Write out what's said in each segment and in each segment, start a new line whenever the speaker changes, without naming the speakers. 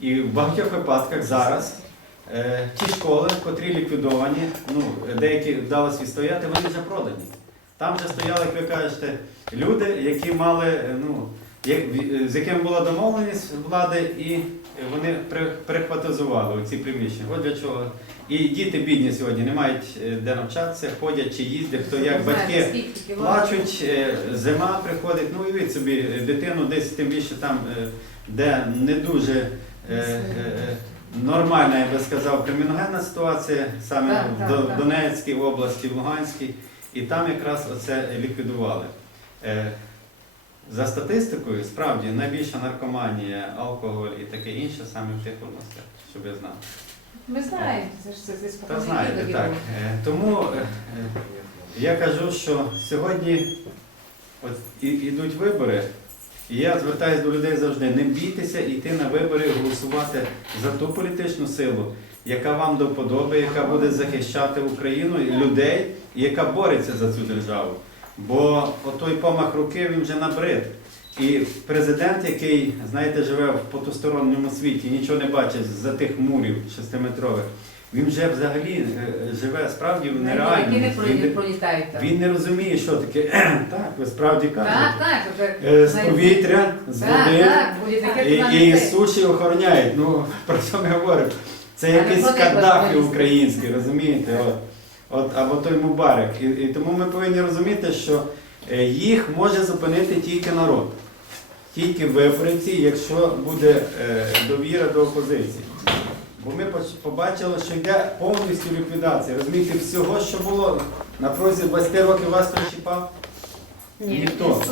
І в багатьох випадках зараз е, ті школи, котрі ліквідовані, ну, деякі вдалося відстояти, вони вже продані. Там вже стояли, як ви кажете, люди, які мали, е, ну, з якими була домовленість влади, і вони прихватизували ці приміщення. От для чого. І діти бідні сьогодні не мають е, де навчатися, ходять чи їздять, хто як батьки. Плачуть, е, зима приходить, ну уявіть собі, е, дитину десь тим більше там, е, де не дуже е, е, нормальна, я би сказав, криміногенна ситуація, саме в. Донецькій області, в Луганській, і там якраз оце ліквідували. За статистикою, справді найбільша наркоманія, алкоголь і таке інше саме в тих областях, щоб я знав.
Ми знаємо, це ж це це
Та знаєте, так. Е, Тому е, е, я кажу, що сьогодні от ідуть вибори, і я звертаюся до людей завжди, не бійтеся йти на вибори, голосувати за ту політичну силу, яка вам до вподоби, яка буде захищати Україну людей, і яка бореться за цю державу. Бо отой помах руки він вже набрид. І президент, який, знаєте, живе в потусторонньому світі, нічого не бачить за тих мурів шестиметрових, він вже взагалі е, живе справді в нереальному.
Не
Він, не- він не розуміє, що таке. Так, ви справді кажете.
так, вже.
Е, З повітря, з
Так,
води
так, буде
і, і суші охороняють. Ну, про що ми говоримо? Це якийсь Каддафі український, розумієте? От, от, або той Мубарик. І, і тому ми повинні розуміти, що е, їх може зупинити тільки народ. Тільки виборці, якщо буде е, довіра до опозиції. Бо ми побачили, що йде повністю ліквідація. Розумієте, всього, що було на протязі 20 років вас хто чіпав? Ніхто.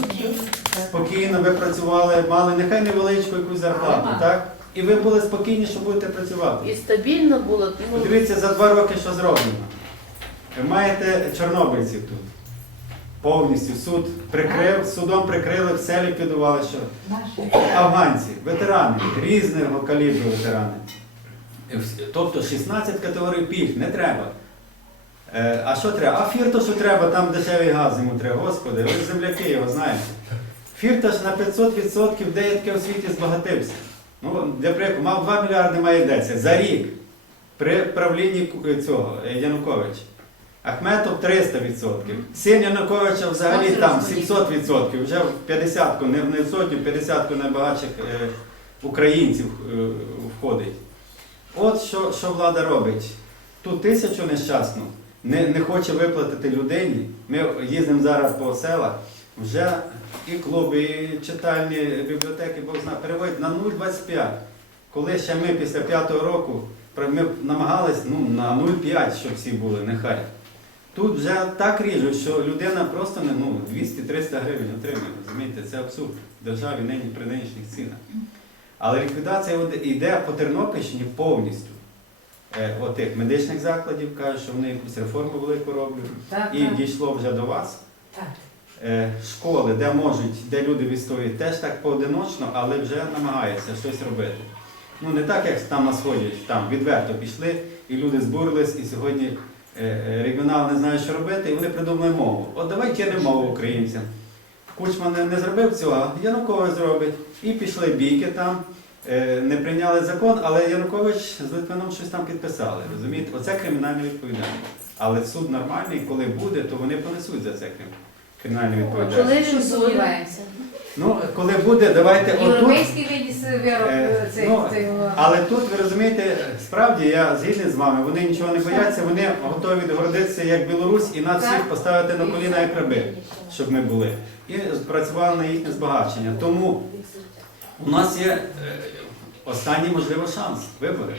Спокійно ви працювали, мали нехай невеличку якусь зарплату,
Ага.
так? І ви були спокійні, що будете працювати.
І стабільно було.
Подивіться за два роки, що зроблено. Ви маєте чорнобильців тут. Повністю суд прикрив, судом прикрили, все ліквідували. Що афганці, ветерани, різного калібру ветерани. Е, Тобто 16 категорій пільг не треба. Е, А що треба? А фірто, що треба, там дешевий газ йому треба. Господи, ви ж земляки його знаєте. Фірта ж на 500% де я таке у світі збагатився. Ну, для прикладу, мав 2 мільярди, має 10 за рік при правлінні цього е, Януковича. Ахметов 300%. Син Януковича взагалі там 700%, вже в 50-ку, не в сотню, 50-ку найбагатших е, українців е, входить. От що, що влада робить. Ту тисячу нещасну не, не хоче виплатити людині. Ми їздимо зараз по селах, вже і клуби, і читальні бібліотеки, Бог знає, переводять на 0,25. Коли ще ми після п'ятого року ми намагались ну, на 0,5, щоб всі були, нехай. Тут вже так ріжуть, що людина просто не ну, 200-300 гривень отримує. Розумієте, це абсурд в державі нині при нинішніх цінах. Але ліквідація йде по Тернопільщині повністю. Е, отих медичних закладів кажуть, що вони якусь реформу велику роблять.
Так,
І
так.
дійшло вже до вас.
Так.
Е, Школи, де можуть, де люди відстоюють, теж так поодиночно, але вже намагаються щось робити. Ну не так, як там на сході, там відверто пішли, і люди збурились, і сьогодні регіонал не знає, що робити, і вони придумали мову. От давай кинемо мову українцям. Кучма не, не зробив цього, Янукович зробить. І пішли бійки там, е, не прийняли закон, але Янукович з Литвином щось там підписали. Розумієте? Оце кримінальна відповідальність. Але суд нормальний, коли буде, то вони понесуть за це крим- кримінальну відповідальність.
коли він буде,
сумніваємося?
Ну, коли буде, давайте отут.
Європейський виніс вирок
Е,
цей,
ну,
цей, о,
Але тут ви розумієте, справді я згідний з вами, вони нічого не бояться, вони готові відгородитися як Білорусь і нас
Так.
всіх поставити на коліна як раби, щоб ми були. І працювали на їхнє збагачення. Тому у нас є е, останній, можливо, шанс вибори.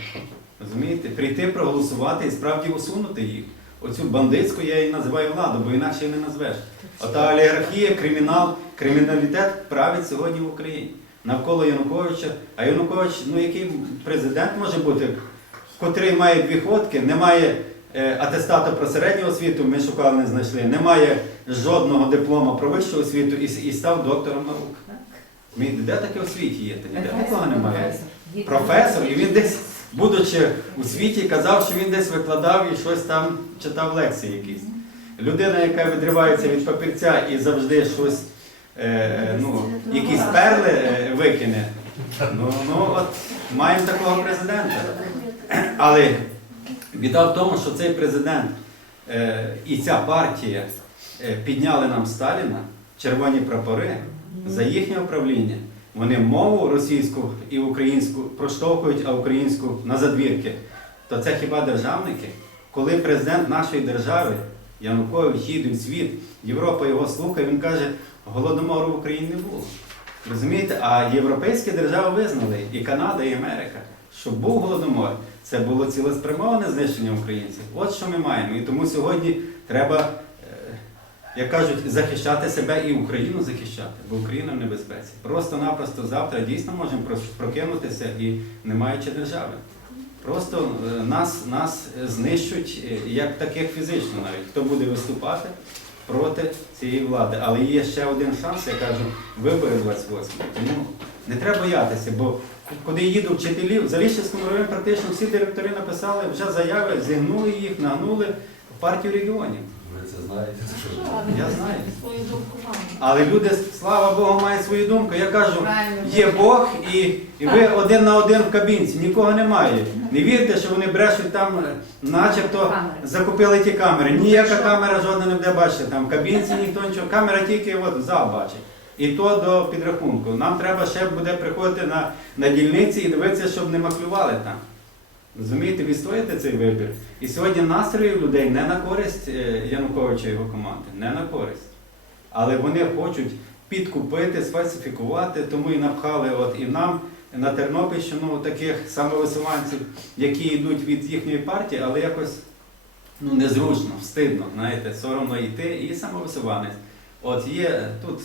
Розумієте? Прийти, проголосувати і справді усунути їх. Оцю бандитську я її називаю владу, бо інакше її не назвеш. Ота олігархія, кримінал, криміналітет править сьогодні в Україні. Навколо Януковича. А Янукович, ну який президент може бути, котрий має дві ходки, не має е, атестату про середню освіту, ми шукали, не знайшли, не має жодного диплома про вищу освіту і, і став доктором наук. Де таке у світі є? Ніде такого немає. Професор, і він десь, будучи у світі, казав, що він десь викладав і щось там читав лекції якісь. Людина, яка відривається від папірця і завжди щось, е, ну, якісь перли е, викине, Ну, ну от маємо такого президента. Але біда в тому, що цей президент е, і ця партія е, підняли нам Сталіна, червоні прапори за їхнє управління. Вони мову російську і українську проштовхують, а українську на задвірки. То це хіба державники? Коли президент нашої держави Янукович їде в світ, Європа його слухає, він каже, голодомору в Україні не було. Розумієте? А європейські держави визнали, і Канада, і Америка, що був голодомор. Це було цілеспрямоване знищення українців. От що ми маємо. І тому сьогодні треба, е, як кажуть, захищати себе і Україну захищати, бо Україна в небезпеці. Просто-напросто завтра дійсно можемо прокинутися і не маючи держави. Просто е, нас, нас знищуть е, як таких фізично навіть, хто буде виступати проти цієї влади. Але є ще один шанс, я кажу, вибори 28. Тому не треба боятися, бо куди їду вчителів, в Заліщівському районі практично всі директори написали вже заяви, зігнули їх, нагнули в партію регіонів.
Ви це знаєте?
Я знаю.
Свою думку маю.
Але люди, слава Богу, мають свою думку. Я кажу, є Бог, і, і ви один на один в кабінці, нікого немає. Не вірте, що вони брешуть там, начебто закупили ті камери. Ніяка камера жодна не буде бачити. Там в кабінці ніхто нічого. Камера тільки от в зал бачить. І то до підрахунку. Нам треба ще буде приходити на, на дільниці і дивитися, щоб не маклювали там. Розумієте, відстояти цей вибір. І сьогодні настрої людей не на користь е, Януковича і його команди, не на користь. Але вони хочуть підкупити, сфальсифікувати, тому і напхали от і нам на Тернопільщину таких самовисуванців, які йдуть від їхньої партії, але якось ну, незручно, встидно, знаєте, соромно йти і самовисуванець. От є тут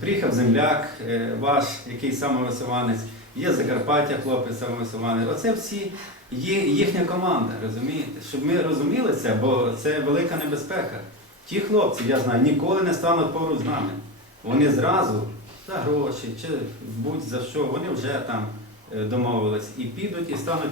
приїхав земляк е, ваш, який самовисуванець, є Закарпаття, хлопець самовисуванець. Оце всі є їхня команда, розумієте? Щоб ми розуміли це, бо це велика небезпека. Ті хлопці, я знаю, ніколи не стануть поруч з нами. Вони зразу за гроші чи будь-за що, вони вже там е, домовились і підуть і стануть